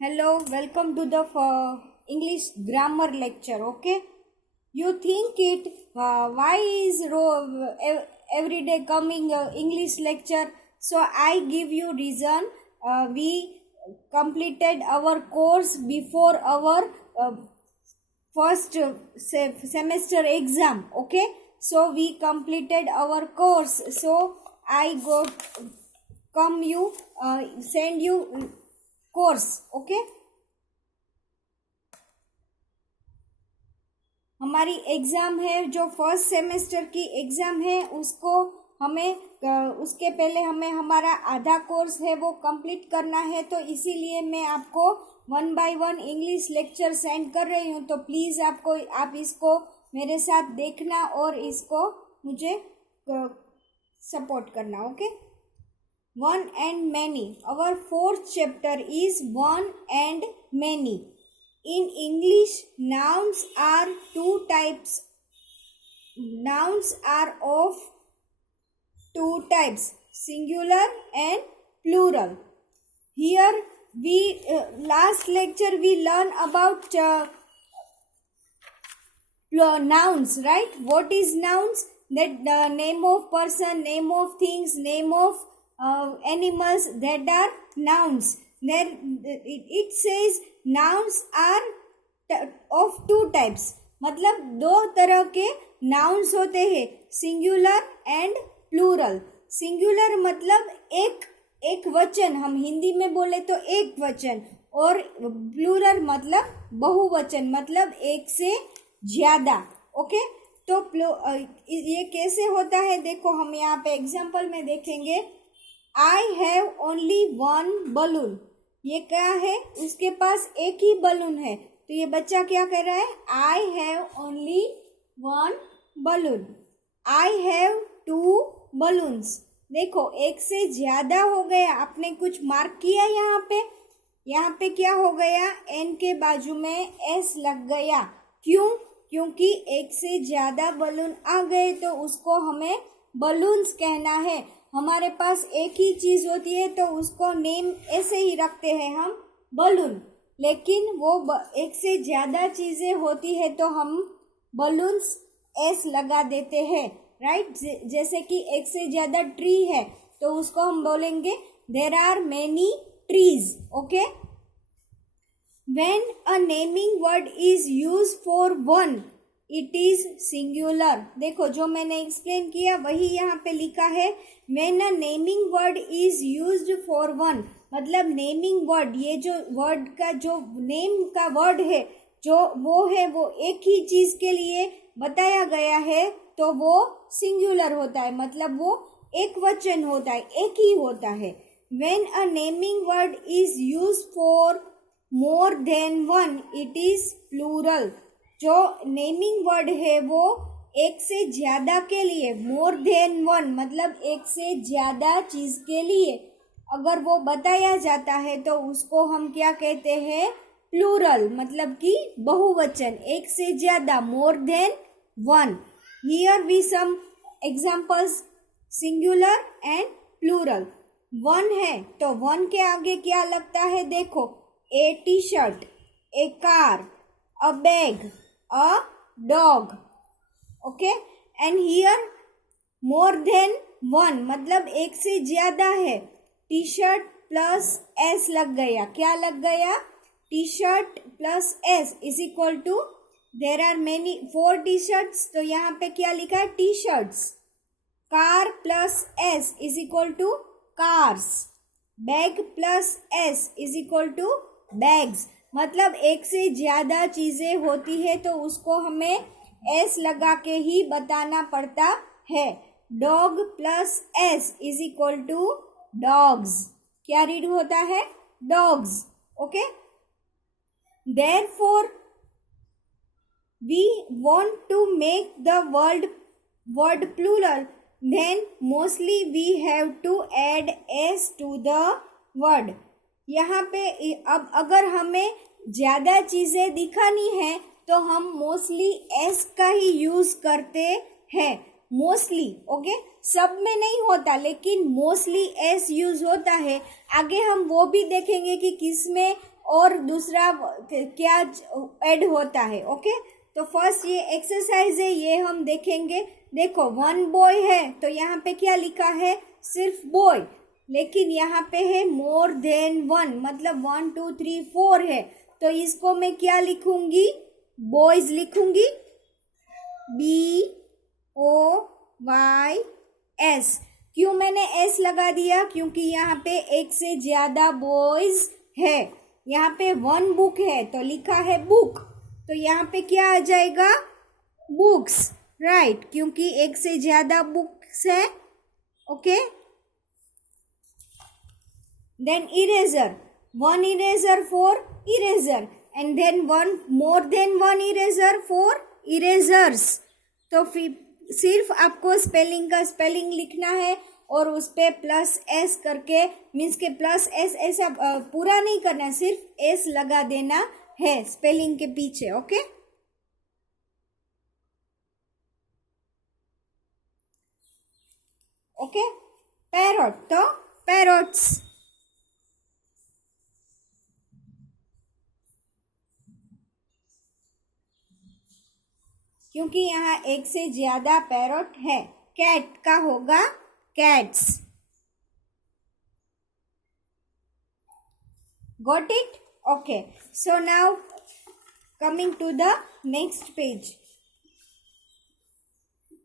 Hello, welcome to the English grammar lecture. Okay, you think it? Why is every day coming English lecture? So I give you reason. We completed our course before our first semester exam. Okay, so we completed our course. So I go come you send you course okay हमारी exam है जो first semester की exam है उसको हमें उसके पहले हमें हमारा आधा कोर्स है वो कंप्लीट करना है। तो इसीलिए मैं आपको 1 बाय 1 इंग्लिश लेक्चर सेंड कर रही हूँ। तो प्लीज़ आप इसको मेरे साथ देखना और इसको मुझे सपोर्ट करना। Okay, one and many. Our fourth chapter is one and many. In English, nouns are two types. Nouns are of two types, singular and plural. Here we last lecture we learn about nouns, right? What is nouns? That the name of person, name of things, name of animals, that are nouns. There it says nouns are of two types. मतलब दो तरह के nouns होते हैं, singular and plural. singular मतलब एक वचन, हम हिंदी में बोले तो एक वचन, और plural मतलब बहुवचन, मतलब एक से ज्यादा। ओके, तो ये कैसे होता है देखो, हम यहाँ पे एग्जाम्पल में देखेंगे। I have only one balloon. ये क्या है, उसके पास एक ही बलून है। तो ये बच्चा क्या कर रहा है, I have only one balloon. I have two balloons. देखो एक से ज्यादा हो गया, आपने कुछ मार्क किया यहाँ पे क्या हो गया, N के बाजू में S लग गया। क्यों? क्योंकि एक से ज्यादा बलून आ गए तो उसको हमें बलून्स कहना है। हमारे पास एक ही चीज होती है तो उसको नेम ऐसे ही रखते हैं हम, बलून। लेकिन वो एक से ज्यादा चीजें होती है तो हम बलून्स एस लगा देते हैं, राइट। जैसे कि एक से ज्यादा ट्री है तो उसको हम बोलेंगे there are many trees. Okay, when a naming word is used for one it is singular. देखो जो मैंने एक्सप्लेन किया वही यहाँ पे लिखा है, when a naming word is used for one, मतलब नेमिंग वर्ड, ये जो वर्ड का जो नेम का वर्ड है जो वो है वो एक ही चीज के लिए बताया गया है तो वो सिंगुलर होता है, मतलब वो एक वचन होता है, एक ही होता है। When a naming word is used for more than one it is plural. जो नेमिंग वर्ड है वो एक से ज्यादा के लिए, मोर देन वन मतलब एक से ज्यादा चीज के लिए अगर वो बताया जाता है तो उसको हम क्या कहते हैं, प्लूरल, मतलब कि बहुवचन, एक से ज्यादा, more than one. Here we some examples, singular and plural. One है तो वन के आगे क्या लगता है देखो, a T shirt, a car, a bag, a dog. Okay, and here more than one मतलब एक से ज्यादा है। टी शर्ट प्लस एस लग गया, क्या लग गया, T shirt plus S is equal to there are many 4 T shirts, तो यहाँ पे क्या लिखा है, T shirts. Car plus S is equal to cars. Bag plus S is equal to bags. मतलब एक से ज्यादा चीजें होती है तो उसको हमें एस लगा के ही बताना पड़ता है। Dog plus S is equal to dogs, क्या रीड होता है, dogs. Okay, therefore we want to make the word plural, then mostly we have to add S to the word. यहाँ पे अब अगर हमें ज्यादा चीजें दिखानी है तो हम मोस्टली एस का ही यूज करते हैं। मोस्टली, ओके, सब में नहीं होता लेकिन मोस्टली एस यूज होता है। आगे हम वो भी देखेंगे कि किस में और दूसरा क्या ऐड होता है, ओके। तो फर्स्ट ये एक्सरसाइज है, ये हम देखेंगे। देखो, वन बॉय है तो यहाँ पे क्या लिखा है, सिर्फ बॉय, लेकिन यहाँ पे है मोर देन वन, मतलब 1 2 3 4 है, तो इसको मैं क्या लिखूंगी, बॉयज लिखूंगी, BOYS। क्यों मैंने एस लगा दिया, क्योंकि यहाँ पे एक से ज्यादा बॉयज है। यहाँ पे वन बुक है तो लिखा है बुक, तो यहाँ पे क्या आ जाएगा, बुक्स, राइट, क्योंकि एक से ज्यादा बुक्स है, okay. Then eraser, one eraser for eraser, and then one more than one eraser for erasers. तो सिर्फ आपको स्पेलिंग का स्पेलिंग लिखना है और उस पे प्लस एस करके, मीन्स के प्लस एस ऐसा पूरा नहीं करना, सिर्फ एस लगा देना है स्पेलिंग के पीछे, ओके। ओके, पैरोट, तो पैरोट्स, क्योंकि यहाँ एक से ज्यादा पैरोट है। कैट का होगा cats. Got it, okay. So now coming to the next page.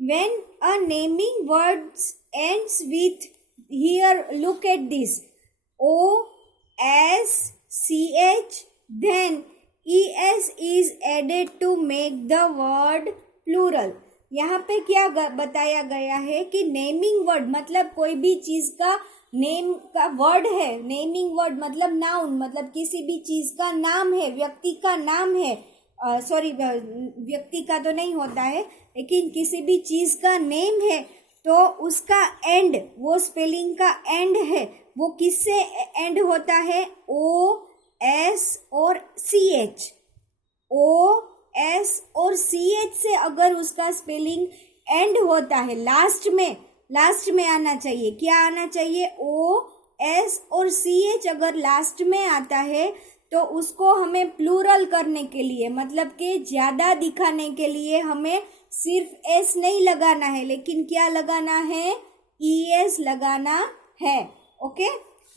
When a naming words ends with, here look at this, O S C H, then ES is added to make the word plural। यहाँ पे क्या बताया गया है कि naming word मतलब कोई भी चीज का नेम का वर्ड है, नेमिंग वर्ड मतलब नाउन, मतलब किसी भी चीज का नाम है, व्यक्ति का नाम है, सॉरी व्यक्ति का तो नहीं होता है, लेकिन किसी भी चीज का नेम है तो उसका एंड, वो स्पेलिंग का एंड है, वो किससे एंड होता है, ओ एस और सी एच, ओ एस और सी एच से अगर उसका स्पेलिंग एंड होता है, लास्ट में आना चाहिए, क्या आना चाहिए, ओ एस और सी एच अगर लास्ट में आता है तो उसको हमें प्लूरल करने के लिए, मतलब कि ज्यादा दिखाने के लिए हमें सिर्फ एस नहीं लगाना है, लेकिन क्या लगाना है, ES लगाना है, ओके।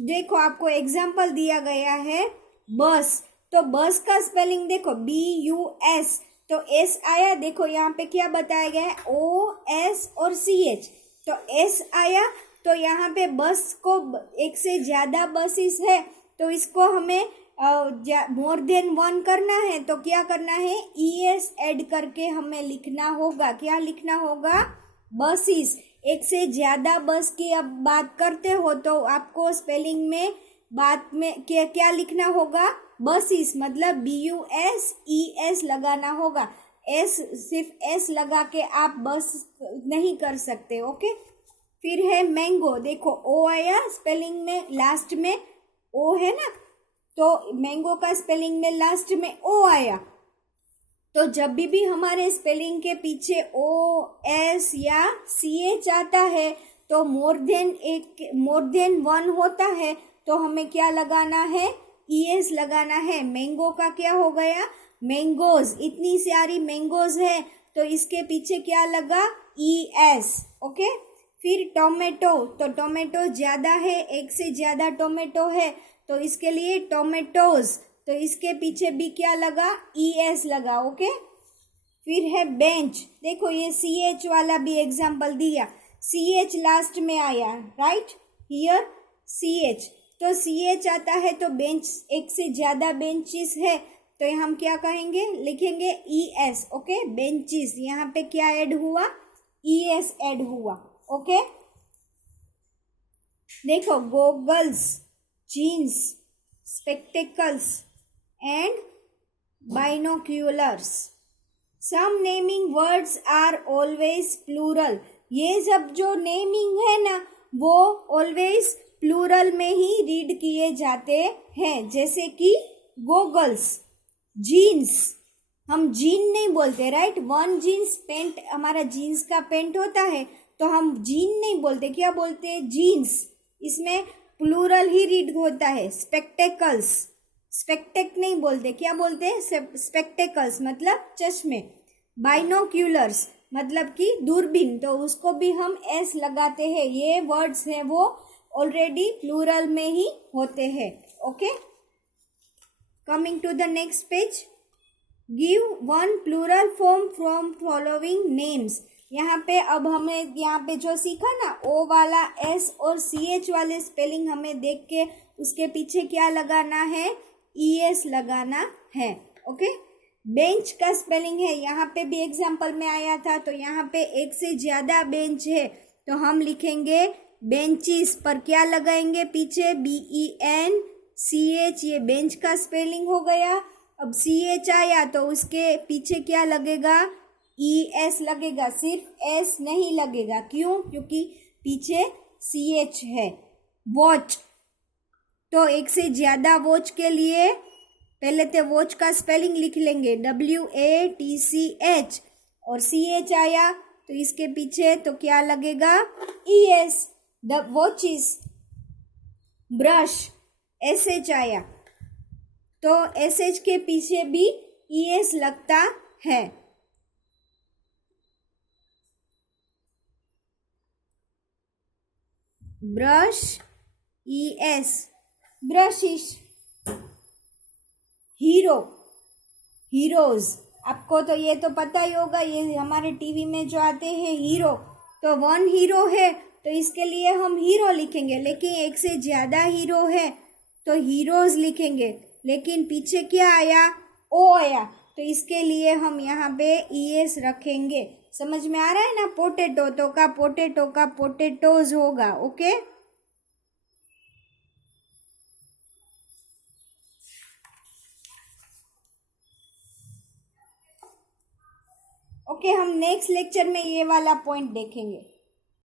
देखो आपको एग्जाम्पल दिया गया है बस, तो बस का स्पेलिंग देखो BUS, तो एस आया, देखो यहाँ पे क्या बताया गया है, OS और CH, तो एस आया, तो यहाँ पे बस को एक से ज्यादा बसेस है तो इसको हमें मोर देन वन करना है, तो क्या करना है, ES ऐड करके हमें लिखना होगा, क्या लिखना होगा, बसेस। एक से ज्यादा बस की अब बात करते हो तो आपको स्पेलिंग में बात में क्या लिखना होगा, बसेस, मतलब BUSES लगाना होगा, एस सिर्फ एस लगा के आप बस नहीं कर सकते, ओके। फिर है मैंगो, देखो ओ आया स्पेलिंग में, लास्ट में ओ है ना, तो मैंगो का स्पेलिंग में लास्ट में ओ आया, तो जब भी हमारे स्पेलिंग के पीछे ओ एस या CH आता है तो मोर देन वन होता है, तो हमें क्या लगाना है, ES लगाना है। मैंगो का क्या हो गया, मैंगोज, इतनी सारी मैंगोज है तो इसके पीछे क्या लगा, ES, ओके। फिर टोमेटो, तो टोमेटो ज्यादा है, एक से ज्यादा टोमेटो है तो इसके लिए टोमेटोज, तो इसके पीछे भी क्या लगा, ES लगा, ओके। फिर है बेंच, देखो ये CH वाला भी एग्जाम्पल दिया, CH लास्ट में आया, राइट, हियर CH, तो CH आता है तो बेंच, एक से ज्यादा बेंचेस है तो हम क्या कहेंगे, लिखेंगे ES, ओके, बेंचेस, यहाँ पे क्या ऐड हुआ, ES ऐड हुआ, ओके। देखो goggles, jeans, spectacles and binoculars। Some naming words are always plural। ये सब जो नेमिंग है ना वो ऑलवेज प्लूरल में ही रीड किए जाते हैं, जैसे कि गोगल्स, जीन्स, हम जीन नहीं बोलते, राइट। वन जीन्स पेंट, हमारा जीन्स का पेंट होता है तो हम जीन नहीं बोलते, क्या बोलते हैं? जीन्स। इसमें प्लूरल ही रीड होता है। स्पेक्टेकल्स, स्पेक्टेक नहीं बोलते, क्या बोलते हैं? स्पेक्टेकल्स मतलब चश्मे। बाइनोक्यूलर्स मतलब कि दूरबीन, तो उसको भी हम एस लगाते हैं। ये वर्ड्स हैं वो ऑलरेडी प्लूरल में ही होते हैं। Okay, coming to the next page. Give one plural form from following names. यहाँ पे अब हमें यहाँ पे जो सीखा ना, ओ वाला एस और सी एच वाले स्पेलिंग हमें देख के उसके पीछे क्या लगाना है? ई एस लगाना है। ओके, बेंच का स्पेलिंग है, यहाँ पे भी एग्जाम्पल में आया था, तो यहाँ पे एक से ज्यादा बेंच है तो हम लिखेंगे बेंचिस, पर क्या लगाएंगे पीछे? BENCH, ये बेंच का स्पेलिंग हो गया। अब CH आया तो उसके पीछे क्या लगेगा? ES लगेगा, सिर्फ S नहीं लगेगा। क्यों? क्योंकि पीछे CH है। वॉच, तो एक से ज्यादा वॉच के लिए पहले तो वॉच का स्पेलिंग लिख लेंगे WATCH, और CH आया तो इसके पीछे तो क्या लगेगा? ES, the watches. Brush, SH आया तो SH के पीछे भी ES लगता है। Brush, ES, ब्रशिश। हीरो, हीरोज, आपको तो ये तो पता ही होगा, ये हमारे टीवी में जो आते हैं हीरो, तो वन हीरो है तो इसके लिए हम हीरो लिखेंगे, लेकिन एक से ज्यादा हीरो है तो हीरोज लिखेंगे। लेकिन पीछे क्या आया? ओ आया, तो इसके लिए हम यहाँ पे ES रखेंगे। समझ में आ रहा है ना? पोटैटो तो का पोटैटो का पोटैटोज होगा। ओके, ओके, हम नेक्स्ट लेक्चर में ये वाला पॉइंट देखेंगे।